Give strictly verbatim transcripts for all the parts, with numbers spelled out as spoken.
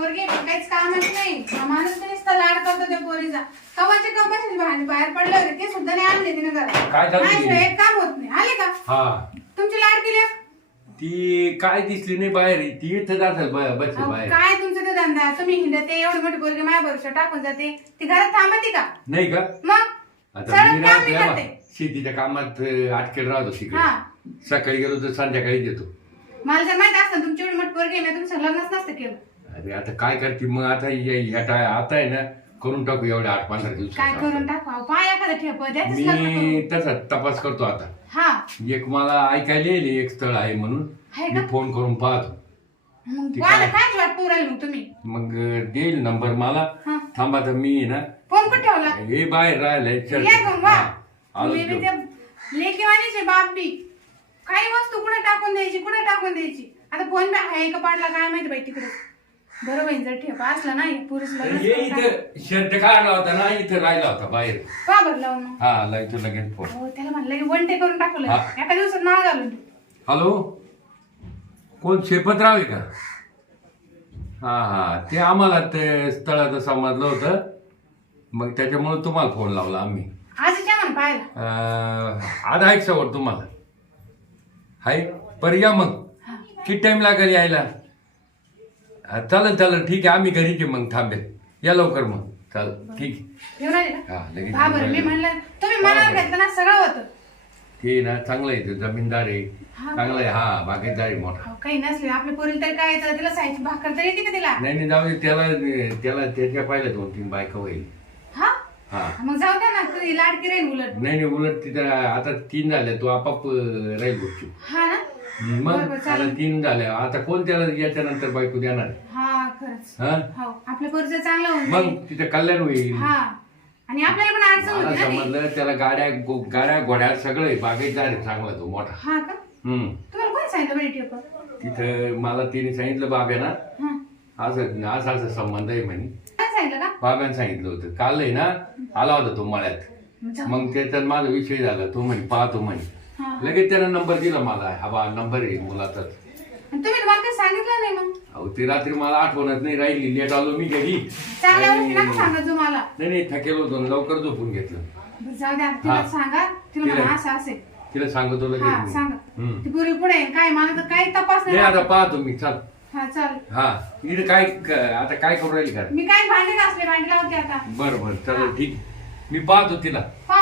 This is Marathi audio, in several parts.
पोरगी काहीच कामच नाही. हा माणूस नुसता लाड करतो त्या पोरीचा. कवाचे कपाशी भांडी बाहेर पडले होते ते सुद्धा नाही आणले तिने घरात. काय झालं नाही, ते? एक काम होत नाही. आले का हा तुमची लाड केली? ती काय दिसली नाही बाहेर ती इथं जातात बस अहो, बाहेर काय तुमचं ते धंदा तुम्ही हिंडते एवढी मोठी पोरगी माझ्या भरोसा टाकून जाते ती घरात थांबते का नाही का मग आता सरळ मी काम मी राहते करते. शेतीच्या कामात अटकेल राहतो हा तिकडे सकाळी गेलो तर संध्याकाळी देतो. मला जर माहित असतं तुमची एवढी मोठी पोरगी आहे, मी तुमचं लग्नच नसतं केलं. अरे आता काय करते मग आता या- या टा- आता आहे ना करून टाकू एवढ्या आठ पंधरा काय दिवसात करून टाकू अहो, पाय एखादा ठेप द्याच लग्न मी करून. तसा तपास करतो आता. हा एक मला ऐकायला येईल एक स्थळ आहे म्हणून आहे मी का? फोन करून पाहतो. मग ती मला काय? काय वाट पाहू राहिले मग तुम्ही मग देईल नंबर मला. हा थांबा तर मी आहे ना फोन कुठे ठेवला? हे बाहेर राहिलंय चल. ये मग वा. हा, आलो तुम्ही बी घेऊन. ते लेकीवाणीचे बाप बी काही वस्तू कुठे टाकून द्यायची कुठे टाकून द्यायची. आता फोन बी आहे का पाडला काय माहिती बाई तिकडे. बरोबर जर ठेपा असला ना पुरुष हे इथं शर्ट काढला होता ना इथं राहिला होता बाहेर. का भरला लावून मग? हा लाईतो लगेच फोन. हो त्याला म्हणलं वन डे करून टाकलं हा. एका दिवसात नाव घालून दे. हॅलो कोण शेपतराव आहे का? हा हा ते आम्हाला ते स्थळाचं समजलं होतं मग त्याच्यामुळे तुम्हाला फोन लावला आम्ही. आज काय म्हण पाहायला अं, आज आहे सवड तुम्हाला हाय पर या मग किती टाइम लागेल यायला? हा, चालेल चालेल ठीक आहे आम्ही घरीच आहे मग थांबेल या लवकर मग चालेल ठीक आहे. येऊन आले ना हा लगेच हा बरं मी म्हणलं तुम्ही मनावर घेतलं ना सगळं होतं. ते ना चांगलं आहे ते जमीनदार आहे हा. चांगलं आहे हा बागेतदार आहे मोठा. अहो, काही नसले आपल्या पोरीला तरी काय येतं तिला साईची भाकर तरी येते का तिला? नाही नाही जाऊ दे त्याला त्याला त्याच्या पाहिलं दोन तीन बायका होईल. हा हा मग जाऊ द्या ना कधी लाडकी राहील उलट. नाही नाही उलट तिथं आता तीन झाले तो आपाप अं, राहील गोष्टी हा ना मग बरोबर, चालेल. आता तीन झाले आता कोण त्याला याच्या नंतर बायको देणार आहे? हा खरंच हा हो आपल्या पोरीचं चांगलं होऊन मग जाईल. तिथे कल्याण होईल. हा आणि आपल्याला पण अडचण मला होती ना ती. समजलं त्याला गाड्या गो- गाड्या घोड्या सगळं आहे बागेतदार आहे चांगला तो मोठा. हा का हम्म तुम्हाला कोणी सांगितलं बरं ठेप? तिथं मला तिने सांगितलं बाब्याना हा असं असं असं संबंध आहे म्हणे. काय सांगितलं का? बाब्यानं सांगितलं होतं काल आहे ना आला होता तो मळ्यात. मग जाऊ. मग त्याच्यात माझा विषय झाला तो म्हणे पाहतो म्हणे हा. लगेच त्यानं नंबर दिला मला हा बा नंबर आहे मुलाचाच. आणि तुम्ही मला काही सांगितलं नाही मग. अहो ती रात्री मला आठवणच नाही राहिली लेट आलो मी घरी. चांगल्या गोष्टी नाही नका सांगा जो मला. नाही थकेल होतो ना, लवकर झोपून घेतलं. बरं, जाऊ द्या तिला हा. सांगा तिला तिला- म्हणा असं असेल. तिला सांगतो लगेच हा मी. सांगा हम्म. ती पुरी पुढे आहे. काय मला तर काही तपास नाही नाही आता पाहतो मी चाल. हा चालेल. हा इथे काय क- आता काय करू राहील का? मी काय भांडे घासले भांडे लावते आता. बरं बरं चालेल ठीक मी पाहतो तिला. पा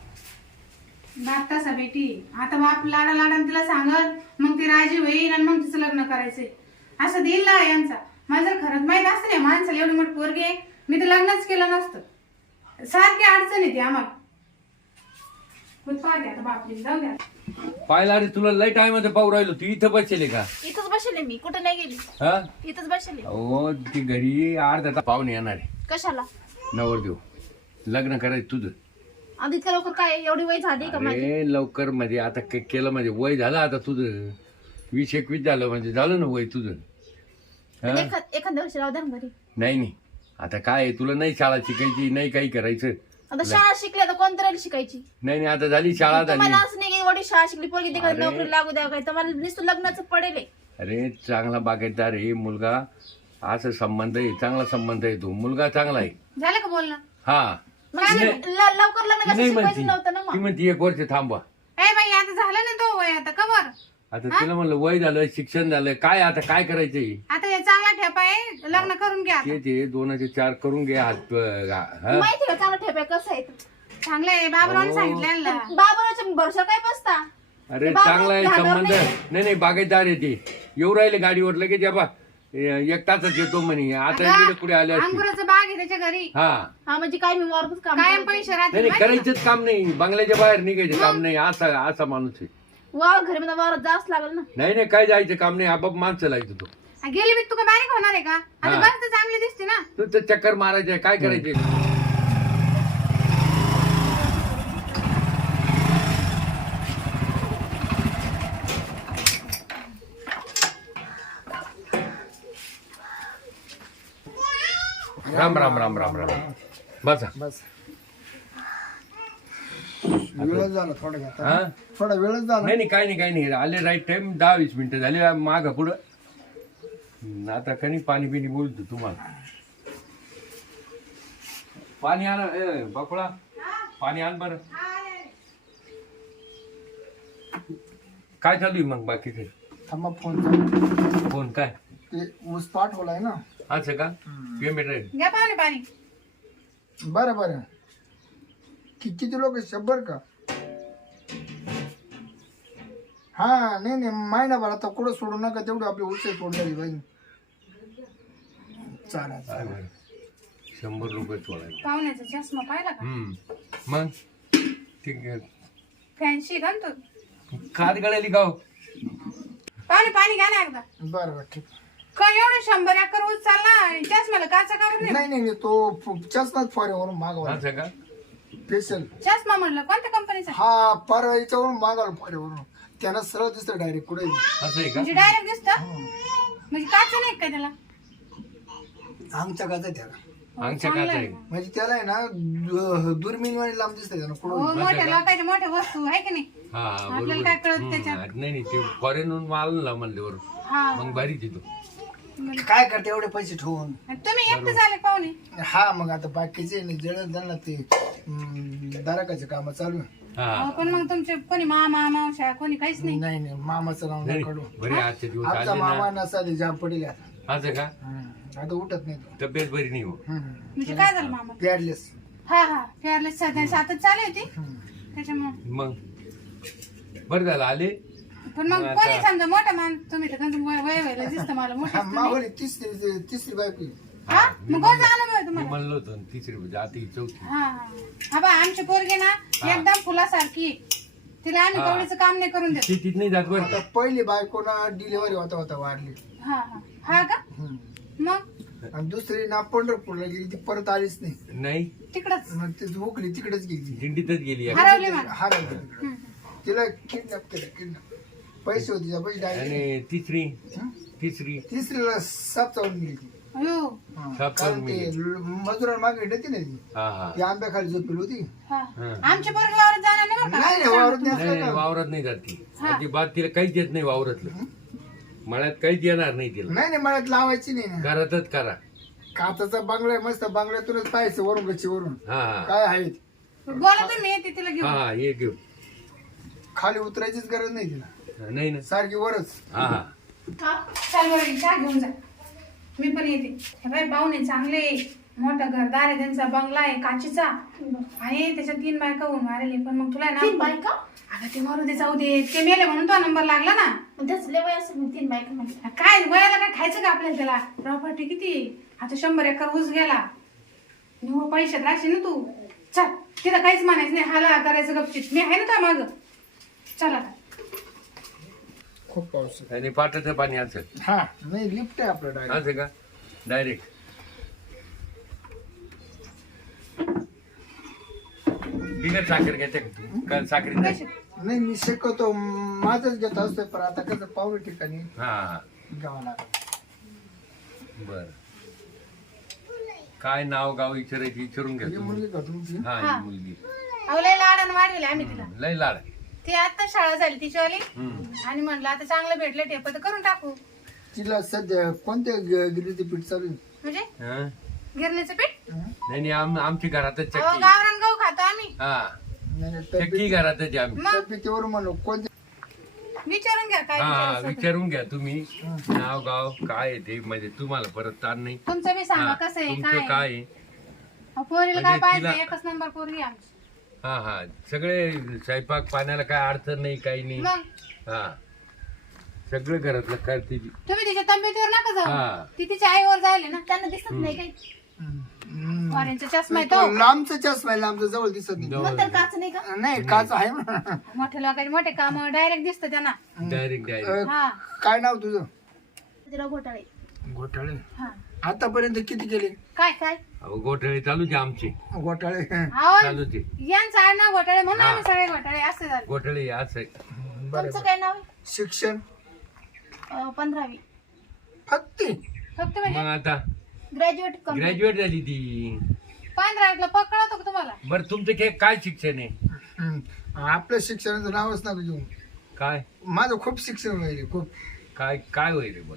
तसा बेटी आता बाप लाडा लाडाने तिला सांगल मग ती राजी होईल आणि मग तिचं लग्न करायचंय असं देईल ना यांचा. मला जर खरंच माहित असतं ना माणसाला एवढी मोठी पोरगी आहे मी तर लग्नच केलं नसतं. सारखी अडचण येते आम्हाला. मग पाहते आता बापली जाऊ द्या. पाहिला अरे तुला लय टाइम मध्ये पाहू राहिलो तू इथं बसले का? इथंच बसले मी कुठं नाही गेली हा इथंच बसले. हो ती घरी अर्धा तास पाहुणे येणार आहे कशाला? नवर देऊ लग्न करायचं तुझं. आधी इतक्या लवकर काय एवढी वय झाली का माझी? अरे लवकर म्हणजे आता के- केलं म्हणजे वय झालं आता तुझं वीस एकवीस झालं म्हणजे झालं ना वय तुझं. हा? एखाद एखाद्या वर्षी राहू द्या ना घरी. नाही नाही आता काय आहे, तुला नाही शाळा शिकायची नाही काही करायचं. आता शाळा शिकल्या तर कोणत्या राहिली शिकायची? नाही नाही आता झाली शाळा झाली. तुम्हाला असं नाही की एवढी शाळा शिकली पोरगी तिकडे अरे. नोकरी लागू द्या काय तर मला नुसतं लग्नाचं पडेल आहे. अरे चांगला बागेतदार आहे मुलगा असं संबंध आहे चांगला संबंध आहे तो मुलगा चांगला आहे. झालं का बोलणं? हा मग आम्ही ल- लवकर लग्न ती कसं नाही शिकवायचं म्हणती नव्हतं ना ती मग. म्हणती एक वर्ष थांबवा. ए बाई आता झालं ना तो वय आता कवर. आता तिला म्हणलं वय झालं शिक्षण झालं काय आता काय करायचंय आता हे चांगला ठेपा आहे लग्न करून घ्या आता. ते ते दोनाचे चार करून घे हात हा माहिती का चांगलं ठेप आहे कसं आहे ते? चांगलं आहे बाबरावने सांगितलं यांना. बाबाच्या भरसा काय बसता? अरे बाबा चांगला आहे झाल्यावर संबंध. नाही. नाही नाही बागेतदार आहे ते येऊ राहिले गाडीवर लगेच या बा एक तासच येतो म्हणे आता इकडे कुठे आले असते. अंकुराचं बाग आहे त्याच्या घरी हा हा म्हणजे काय मी वरच काम कायम करते. पैसे नाही राहतील नाही माहिती का? करायचंच काम नाही बंगल्याच्या बाहेर निघायचं काम नाही असा असा माणूस आहे. वावर घरी मला वावर जास्त लागल ना. नाही नाही काय जायचं काम नाही आपाप माणसं लायचं तो. आ, गेली मी तू का बारीक होणार आहे का? आता हा. बस तर चांगली दिसते ना. तू तर चक्कर मारायचंय काय करायचंय. राम राम राम राम राम बसा. बस वेळच झाला थोडा घ्या हा थोडा वेळच झाला. नाही नाही काय नाही काय नाही आले राईट टाइम दहा वीस मिनिटं झाले माग पुढं हम्म, आता कणी पाणी बिणी बोलतो तुम्हाला पाणी आण ए बाकुळा पाणी आण बरं काय चालू आहे मग बाकी काही थांबा फोन चालू. फोन काय ते ऊस पाठवलाय ना. असं का पेमेंट आहे घ्या पाणी पाणी. बरं बरं कि किती लोक शंभर का? हा नाही नाही महिनाभर आता कुठं सोडू नका तेवढं आपली ऊस सोडलेली बाई. चालेल काय चालेल. बरं. शंभर रुपये सोडायचे पाहुण्याचा चष्मा पाहिला का? हम्म मग ठीक आहे फॅन्सी का ना तो? खात गळाली गाव पाणी पाणी घ्या ना एकदा. बरं बरं ठीक. काय एवढे शंभर एकर ऊस चालला चष्माला काचा का बरं नाही? नाही नाही नाही, तो चष्माच फॉरेवरून मागवला असं का स्पेशल. चष्मा म्हणलं कोणत्या कंपनीचा? हा परवा याच्यावरून मागवला फॉरेवरून. त्यांना सरळ दिसतं डायरेक्ट कुठे. असं आहे का म्हणजे डायरेक्ट दिसत म्हणजे काचा नाही काय त्याला? आमच्या गाचा त्याला आमच्या खात आहे म्हणजे त्याला आहे ना दु- दुर्मिण वाणी लांब दिसतं त्याला हो कुठं. मोठ्या लोकांच्या मोठ्या वस्तू आहे की नाही? हा हा, आपल्याला बरोबर काय आहे. कळत हम्म, त्याच्यात? नाही नाही ते फॉरेनहून माल म्हणल्यावर हा मग भारी तिथं काय करते एवढे पैसे ठेवून. आणि तुम्ही एकटे झाले पाहुणे. हा मग आता बाकीचे जळ त्यांना ते दाराकाचे काम चालू आहे. हा अहो, पण मग तुमचे कोणी मामा मावशा कोणी काहीच नाही. नाही नाही मामाचं नाव नाही नाही काढू. बरे आजचे दिवस आमचा आले मामा ना नसा जाम पडेल आता. असं का हम्म. आता उठत नाही तो. तब्येत बरी नाही हो हम्म. म्हणजे काय झालं मामा? प्यारलेस. हा हा फेअरलेस सध्या सातच चालू होती हम्म. त्याच्यामुळे. मग बरं झालं आले पण मग मग आता- कोणी समजा मोठा मान तुम्ही तर गंज वय वय व्हायला दिसतं मला हा, मोठं. मावली तिसरी तिसरी बायको आहे. हा मी मग कोण म्हणलो- झालं बरं मी तुम्हाला? म्हणलो होतो ना, तिसरी म्हणजे आता ही चौथी हा हा हा बा आमची पोरगी ना हा. एकदम फुलासारखी आहे. तिला आम्ही हा. कवडीचं काम नाही करून देत. शेतीत नाही जात बरं आता का पहिली बायको ना डिलिव्हरी होता होता वाढली. हा हा हा का हम्म. मग आणि दुसरी ना पंढरपूरला गेली ती परत आलीच नाही. नाही तिकडच मग ती झोकली तिकडेच गेली. दिंडीतच गेली आहे. हरवली मला. हरवली तिकडे. हम्म. तिला किडनॅप केलं किडनॅप. पैसे होते तिच्या पैसे डायरेक्ट. आणि तिसरी तिसरी तिसरीला साप चावून गेली ती. अयो हा. साप कारण चावून ते गेली. मजुराला मागे येते ना ती. हा हा ती आंब्याखाली झोपेल होती. हा हा. आमची पोरगी वावरात जाणार नाही बरं का? नाही नाही वावरत नाही नाही असलं नाही का? वावरात नाही जात ती हा. ती बात तिला काहीच येत नाही वावरातलं मळ्यात काहीच येणार नाही तिला नाही नाही मळ्यात लावायची नाही ना. घरातच करा काचाचा बंगला आहे मस्त. बंगल्यातूनच पाहायचं वरून गच्ची वरून हा हा काय आहे ते. बोला तुम्ही येते तिला घेऊन. हा हा ये घेऊ खाली उतरायचीच गरज नाही तिला. नाही ना सारखी वरच. हा हा हा चाल बरं चहा घेऊन जा. मी पण येते. हे बाई पाहुणे चांगले मोठं घरदार आहे त्यांचा बंगला आहे काचीचा आणि त्याच्या तीन बायका होऊन मारेले. पण मग तुला तीन ना बायका? अगं ते मारू दे जाऊ दे ते मेले म्हणून तो नंबर लागला ना. मग त्याच लय वय असेल मग तीन बायका म्हणजे. काय वयाला काय खायचं का आपल्याला त्याला? प्रॉपर्टी किती आता शंभर एकर ऊस गेला. निव्वळ पैशात राहशील ना तू. चल तिथं काहीच म्हणायचं नाही. हाला करायचं गपचित मी आहे ना का माग. चला खूप पाऊस आहे. आणि पाटाचं पाणी असं हा नाही लिफ्ट आहे आपलं डायरेक्ट. असं का डायरेक्ट बिगर साखर घ्यायचं का तू? का साखरी नाही नाही मी शिकवतो माझंच घेत असतोय पण आता कसं पाहुणे ठिकाणी हा हा गावाला. बर काय नाव गाव विचारायची विचारून घ्या ही तुम्ही. मुलगी का तुमची? हा हा. ही मुलगी अहो लय लाडानं वाढविले आम्ही तिला. हम्म, लय लाड आहे. ती आता शाळा झाली तिच्यावाली हम्म. आणि म्हणलं आता चांगलं भेटलं टेप तर करून टाकू. तिला सध्या कोणत्या ग- गिरणीचं पीठ चालू आहे? म्हणजे हं? गिरणीचं पीठ. हं? नाही नाही आम- आमची घरातच अहो चक्की गावरान गहू खातो आम्ही. हा नाही नाही, चक्की तब्येत- घरातच आहे आम्ही मग तब्येतीवर म्हणलो कोणत्या. विचारून घ्या काय हा हा विचारायचं होतं. विचारून घ्या तुम्ही नाव गाव काय आहे ते म्हणजे तुम्हाला परत ताण नाही तुमचं बी सांगा हा, कसं आहे तुमचं काय काय आहे अहो, पोरीला काय म्हणजे पाहिजे तिला- एकच नंबर पोरगी आमची. हा हा सगळे स्वयंपाक पाण्याला काय अडचण नाही काही नाही मग हा सगळं घरातलं करते ती. तुम्ही तिच्या तब्येतीवर नका हा. जाऊ. ती तिच्या आईवर जायले ना. त्यांना दिसत नाही काही. हं. फॉरेनचा चष्मा आहे तो. लांबचं चष्मा आहे लांबचं जवळ दिसत नाही. जवळ नंतर काच नाही का? नाही काच आहे ना. मोठ्या लोकांचे मोठे काम डायरेक्ट दिसतं त्यांना. डायरेक्ट डायरेक्ट अं, हा काय नाव तुझं? तिला घोटाळे. घोटाळे. हा आतापर्यंत किती केले काय काय अहो गोठळे चालूच आहे आमचे घोटाळे? अहो चालूच आहे यांचं आडनाव घोटाळे म्हणून हा. आम्ही सगळे घोटाळे असं झालं. गोठळे असं आहे. बरं तुमचं बरं. काय नाव आहे? शिक्षण अं, पंधरावी. फक्त फक्त म्हणजे मग आता ग्रॅज्युएट कम्प्लीट. ग्रॅज्युएट झाली ती पंधरावीतला पकडतो का तुम्हाला? बरं तुमचं काय काय शिक्षण आहे हं. आपल्या शिक्षणाचं नावच नका घेऊ. काय माझं खूप शिक्षण वगैरे खूप. काय काय होईल बघ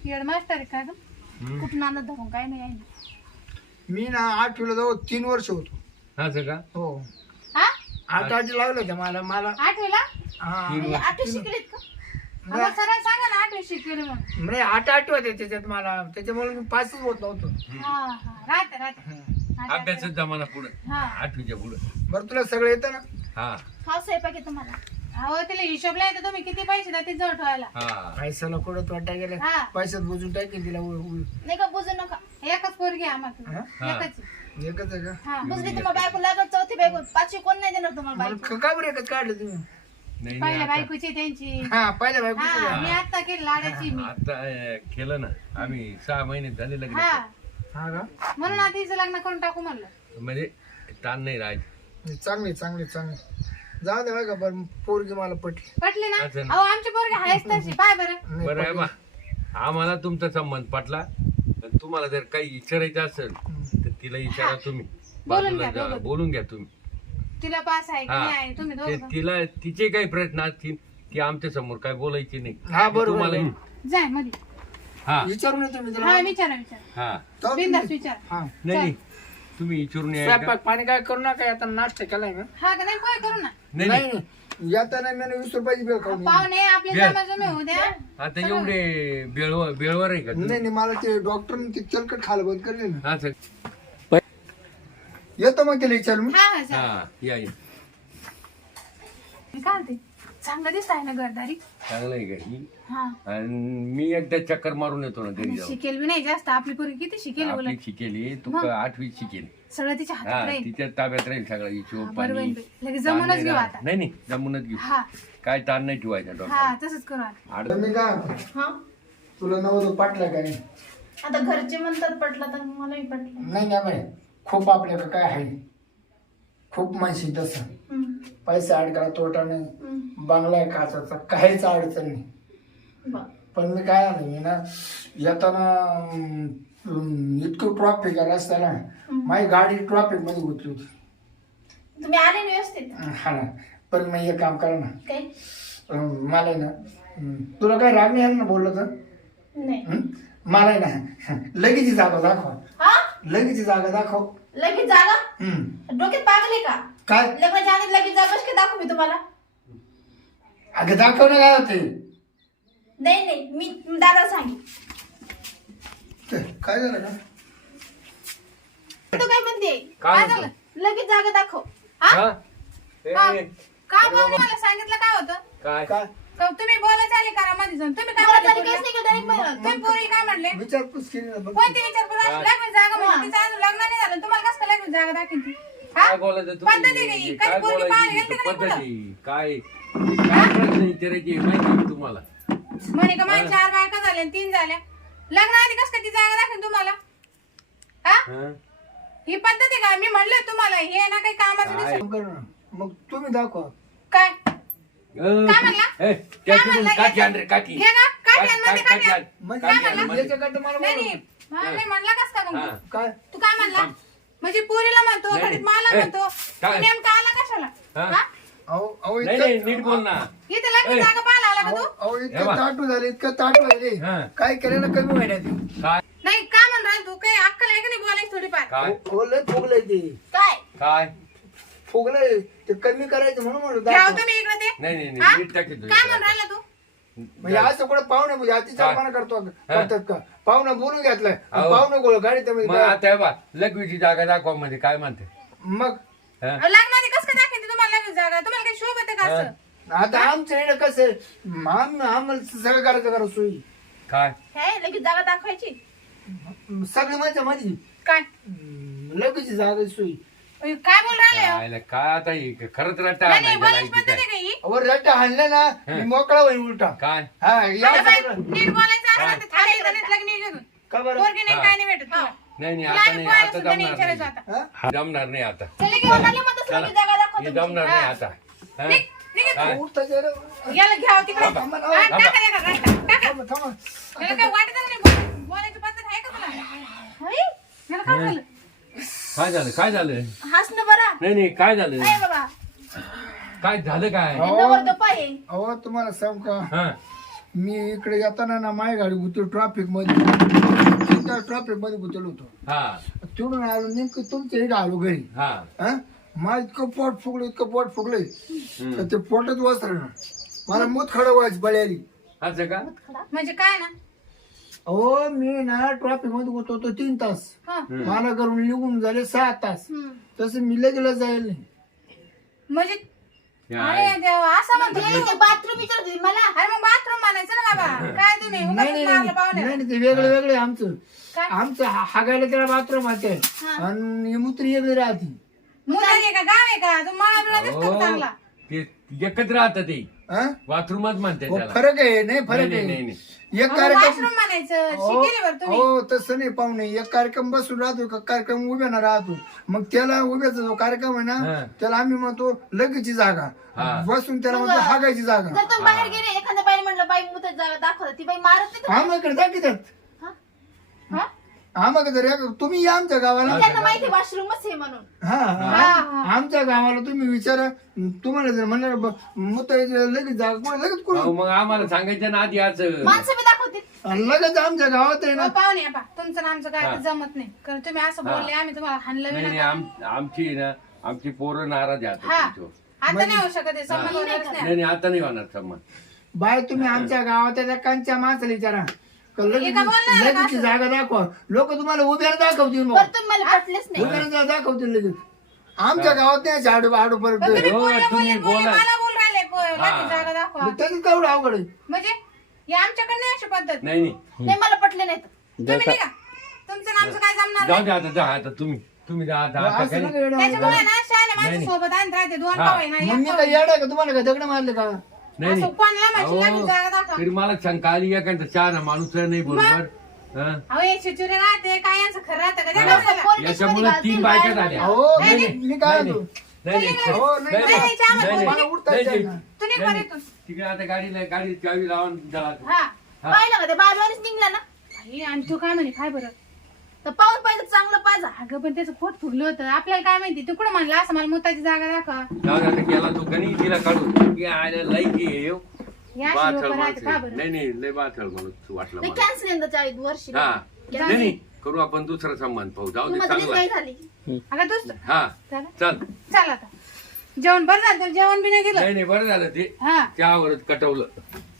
येड मास्टर आहे का ग? हम्म. कुठून आणत धरून काय नाही आहे ना. मी ना आठवीला जाऊ तीन वर्ष होतो असं का हो हा आठ आठ लावलं होतं मला मला आठवीला हा तीन म्हणजे वर्ष. आठवी शिकलीत का आम्हाला सरांनी सांगा ना आठवी शिकले म्हणून. म्हणजे आठ आठ होते त्याच्यात मला त्याच्यामुळे मी पाचच होत नव्हतो हा हा राहते राहते अभ्यासच जमाना पुढे हा. आठवीच्या पुढे बरं तुला सगळं येतं ना हा खाऊ स्वयंपाक आहे तुम्हाला अहो तिला हिशोबला येतं तुम्ही किती पैसे द्या ते जवळ ठेवायला. हा पैशाला कुठं तोटा गेला हा. पैशात बुजून टाकेल तिला उ- उ- नाही का बुजू नका एकच पोरगी आहे आम्हाला हा? हा. एकच आहे. एकच आहे का हा बुजली तुम्हाला बायको लागत चौथी बायको पाचवी कोण नाही देणार तुम्हाला मला बायको क- का बरं एकच काढलं तुम्ही नाही नाही पहिल्या आता- बायकोची त्यांची हा पहिल्या बायको हा मी आता केली लाडाची मी आता अं, केलं ना आम्ही सहा महिने झाले लग्न हा हा का म्हणून आता तिचं लग्न करून टाकू म्हणलं. म्हणजे ताण नाही राहायचं नाही, चांगली चांगली चांगली जाऊ दे बघा पण पोरगी मला पटली पटली ना असं ना. अहो आमची पोरगी आहेच तशी पाय बरं. नाही बरं आहे पटली. बा आम्हाला तुमचा संबंध पटला पण तुम्हाला जर काही विचारायचं असेल तर तिला विचारा तुम्ही बोलून बाजूला घ्या जा, दोघं. बोलून घ्या तुम्ही तिला पास आहे की हा. नाही आहे तुम्ही ते दोघं तिला तिचे काही प्रश्न असतील ती आमच्या समोर काय बोलायची नाही हा, बरोबर, तुम्हाला बरोबर. जाय मध्ये हा विचारून येतो मी हा तुला विचारा विचारा हा जाऊ बिंदास तुम्ही. विचार हा नाही नाही तुम्ही विचारून या का? स्वयंपाक पाणी काय करू नका आता नाश्ता केलाय ना हा का नाही पोय करू ना नाही नाही नाही नाही येताना मी वीस रुपयाची बिल खाऊन येईन. पाहुणे आपले घ्या. जमा जमे होऊ द्या. आता एवढे बेळवर बेळवर आहे का तुम्ही? नाही नाही मला ते डॉक्टरने ते चलकट खायला बंद करले ना असं येतो मग तिला विचारून मी. हा हा जा. हा या या मी काय म्हणते चांगलं दिसत आहे ना घरदारी. चांगलं आहे का ही? हा आणि मी एकदा चक्कर मारून येतो ना घरी आणि जाऊन शिकेल बी नाही जास्त आपली पोरगी किती शिकेल आपली उलट शिकेली तू मग? आठवी शिकेल सगळं तिच्या हा हातात राहील. तिच्या ताब्यात राहील सगळा हिशोब बरोबर पाणी आहे. लगेच जमूनच ताण नाही घेऊ राहणार. आता. नाही नाही जमूनच घेऊ हा काय ताण नाही ठेवायचा हा डॉक्टर तसंच करू आता. आड- तर मी का हा तुला नवं पाटला का नाही आता घरचे म्हणतात पटलं तर मलाही पटलं नाही ना बाई खूप आपल्याकडे काय आहे खूप माहिती तसं हम्म. पैसा अडकाला तोटा नाही हम्म. बांगला आहे काचाचा काहीच अडचण नाही बरं. पण मी काय आलं मी ना येताना अं, इतकं ट्रॉफिक आहे रस्त्याला माझी गाडी ट्रॉफिक मध्ये गुंतली होती तुम्ही आले ना व्यवस्थित हा ना पण मी एक काम करा ना काय अं, मला आहे ना अं, तुला काय राग नाही आला ना बोललं तर नाही हं? मला आहे ना लगेच ही जागा दाखव हा लगेच ही जागा दाखव लगेच जागा हं. डोक्यात पागले का काय लग्नाच्या आधी लगेच जागा कशी काय दाखवू मी तुम्हाला अगं दाखव ना काय होते नाही नाही मी दादा सांगेन काय झालं का तू काय म्हणते काय काय म्हणतो? झालं? लगेच जागा दाखव हा? हा? ए, का ए, का पाहुणे मला सांगितलं काय होतं काय काय का तुम्ही बोलायचं आले करा मध्ये जाऊन तुम्ही काय मला म्हणले तरी काहीच पोरीला? नाही केलं direct मला. तुम्ही पोरी काय म्हणले विचारपूस केली ना बघ कोणती विचार करू काय? लग्न जागा म्हणजे तिचं अजून लग्न नाही झालं तुम्हाला कसं काय लग्न जागा दाखीन ती हा? काय बोलायचं पद्धत आहे का तुम्ही ही? काय कधी पोरगी पाहायला बोलायची गेलती का नाही पद्धती काय काय प्रश्न विचारायची माहिती आहे तुम्हाला म्हणे का माझ्या चार बायका झाल्या आणि तीन झाल्या लग्न आधी कसं काय ती जागा दाखीन तुम्हाला हा हा? ही पद्धत आहे का मी म्हणलं तुम्हाला हे ना काही कामाचं काय? दिसत काम कर ना. मग तुम्ही दाखवा काय अ, काय म्हणला? ए, काय त्याची म्हणला? पण काठी आण रे काठी घे ना, काठी आण, काठी- मध्ये काठी आण. काठी म्हणजे आण, काठी आण, मध्ये. याच्याकडे मला नाही बोलव. नाही हा, नाही म्हणला कस का मग हा. तू? काय तू काय म्हणला म्हणजे पुरीला म्हणतो नाही, घडीत नाही. मला ए, म्हणतो काय? तू नेमका आला कशाला हा? हा? अहो अहो नाही नाही इतकं नीट बोल ना इथे लग्न ए. जागा पाहायला आला का अहो तू अहो, हे इतकं बघ. ताटू झाले इतकं ताटू झाले हा. काय केलं ना कमी महिन्यात काय नाही काय म्हण राहिला तू काही अक्कल आहे का नाही बोलायची थोडीफार काय फुगलंय फुगलंय ते काय काय फुगलंय ते कमी करायचं म्हणून म्हणलं घ्याव दाखव. तुम्ही इकडे ते नाही नाही हा? नाही नीट टाकी तुझी काय म्हण राहिला तू म्हणजे असं कुठं पाहुणे म्हणजे अतिचारपणा करतो करतात का पाहुणा बोलून घेतलाय अहो. पाहुणे गोळ गाडी मग त्यामध्ये आता हे बा लघवीची जागा दाखवा मध्ये काय म्हणते मग हा? अहो, लग्नाआधी कसं काय दाखवते तुम्हाला लग्न जागा तुम्हाला काही शोभ येते का असं आता आमच्या इकडे कसं आहे, आम- आम्हाला सगळं करायचं करा सोयी काय हे लगेच जागा दाखवायची सगळी माझ्या मध्ये काय लगेच जागा सोयी अहो, काय बोल राहिले हो? काय काय आता हे खरंच रट्टा नाही नाही आणायचा बोलायची लायकी पद्धत आहे काय? का ही वर रट्टा हाणले ना मी मोकळा होईल उलटा काय हा या आता बाई, सगळं. नीट बोलायचं असलं तर थांब इकडे नीट लग्न घेऊन का बरं पोरगी नाही हा. काय नाही भेटत तुला. नाही नाही तुला आता आम्ही नाही पोहायला आता सुद्धा नाही जमणार विचारायचं नाही आता हा? जमणार नाही आता चले घेऊन आले मग तसं चला. लगेच जागा दाखवतो हे मी. जमणार नाही आता हा? निघ, निघ इथून. काय? उठता जरा. याला घ्यावं तिकडे थांबा. हा, थांबा. टाका, टाका, टाका, टाका. थांबा, थांबा. याला काय वाटत नाही बोल- बोलायची पद्धत आहे का तुला होय? याला काय झालं काय झालं काय झालं हास ना बरा नाही नाही काय झालं काय बाबा काय झालं काय हो. नवर तो पाय अहो तुम्हाला सांग का हा मी इकडे येताना ना माझी गाडी गुतली ट्रॅफिक मध्ये ट्रॅफिक मध्ये गुतलो होतो हा तिकडून आलो नेमकं तुमच्या इकडे आलो घरी हा हा मला इतकं पोट फुगलं इतकं पोट फुगलंय हम्म. तर ते पोटच वसलं ना मला मूत खडं व्हायची बळ्याली असं का म्हणजे काय ना अहो मी ना ट्रॅफिक मध्ये गुतवतो तीन तास हा मला घरून निघून झाले सहा तास तसं मी लगेच जाईल नाही म्हणजे हे अरे आहे. देवा असं म्हणतो बाथरूम विचारत होती मला. अरे मग बाथरूम म्हणायचं ना बाबा काय तुम्ही नाही उगाचच नाही मारलं नाही पाहुण्याला. नाही, ते वेगळं वेगळे आमचं काय? आमचं हा- हागायला त्याला बाथरूम आहे आणि ही मुत्री वेगळी राहते मुलं आहे का गाव आहे का तू मला बिळा दिसतो अहो, का चांगला ते एकत्र राहतं ते हा? बाथरूमच म्हणते हो, त्याला फरक आहे नाही फरक नाही, आहे नाही, नाही. एक बाथरूम कार्यक्रम म्हणायचं हो शिकेले बरं तुम्ही हो, तसं नाही पाहुणे एक कार्यक्रम बसून राहतो का कार्यक्रम उभ्या ना राहतो मग त्याला उभ्याचा जो कार्यक्रम आहे हा. ना त्याला आम्ही म्हणतो लगेची जागा हा. बसून त्याला म्हणतो हागायची जागा जर तुम्ही बाहेर गेले एखाद्या बाई म्हणलं बाई मुतत जागा दाखवत ती बाई मारत नाही का? आम्हाला दाखवतात हा? हा? आम्हाला जर एक- तुम्ही या आमच्या गावाला त्यांना माहिती वॉशरूमच आहे म्हणून. हा हा, हा. आमच्या गावाला तुम्ही विचारा तुम्हाला जर म्हणणार मग लगेच जागा कोण लगेच अहो, कोण मग आम्हाला सांगायचं ना आधी आज माणसं बी दाखवतील. लगेच आमच्या गावात आहे ना हो, पाहुणे बा तुमचं ना आमचं काय हा. ते जमत नाही कारण तुम्ही असं बोलले आम्ही तुम्हाला हाणलं बी नाही नाही नका. आम- आमची ना आमची पोरं नाराज आहे हा आता तुमच्यावर. आता नाही होऊ शकत हे संबंध वगैरेच नाही. नाही नाही आता नाही होणार संबंध बाय तुम्ही आमच्या गावात त्या कंच्या माणसाला विचारा का लगेच एका बोलणार का लगेच असं? जागा दाखवा लोक तुम्हाला उभ्याला दाखवतील मग बरं तुम्ही मला पटलेच नाही. उभ्याला दाखवतील लगेच आमच्या गावात नाही आडू आडू पण परत तुम्ही हो, बोलले तुम्ही बोलले बोलले बोला. मला बोल राहिले पो- हा. लागली जागा दाखवा त्याची केवढं अवघड आहे म्हणजे हे आमच्याकडे नाही अशी पद्धत नाही नाही नाही मला पटले नाहीत. तुम्ही नाही का तुमचं ना आमचं काय जमणार जाऊ नाही. दे आता जा आता तुम्ही तुम्ही जा आता आता असं काही नका येडं त्याच्यामुळे वागू. ना शाळे नाही, माझ्या नाही. सोबत आणत राहते दोन हा. भाऊ आहे ना मग मी एक काय येडा का तुम्हाला काय दगड मारले का नाही असं नाही. कोणाला माझी लागली अहो, जागा दाखवा तरी मला शंका आली एखादा चहा माणूस नाही बरोबर हा? अहो हे चिचुरे राहते काय यांचं खरं राहतं का त्या हा. गावाला? पोलिस याच्यामुळे मध्ये तीन घालतील, बायका बाहेर झाल्या अहो नाही, मी नाही. मी काय नाही, म्हणतो नाही, नाही, नाही, हो, नाही, नाही, नाही, नाही, चहा नाही, मध्ये नाही, मला उठता नाही, येत नाही. नाही. तू निघ नाही, बरं नाही. इथून. तिकडे आता गाडीला गाडी चावी लावून जरा हा पाहिलं का ते बारवानीच निघला ना बाई, आणि तू काय म्हणे काय बरं तर पाहून पाहिजे चांगलं पाहिजे. अगं पण त्याचं पोट फुगलं होतं आपल्याला काय माहिती तू कुठं म्हणलं असं मला मुताची जागा दाखवा जाऊ दे आता गेला तो गणी तिला काढून की आयला लई की येऊ या अशी बाथळ लोकं राहते का माणसं. बरं नाही नाही लय बाथळ म्हणून वाटलं नाही मला कॅन्सल यंदा चाळीस वर्षी हा जाऊ नाही दे. नाही करू आपण दुसरा संबंध पाहू जाऊ दे तुम्हाला चांगला नाही झाली. अगं तूच हा चल चल चल आता जेवण बरं झालं तुला जेवण बी नाही गेलं नाही नाही बरं झालं ते हा त्यावरच कटवलं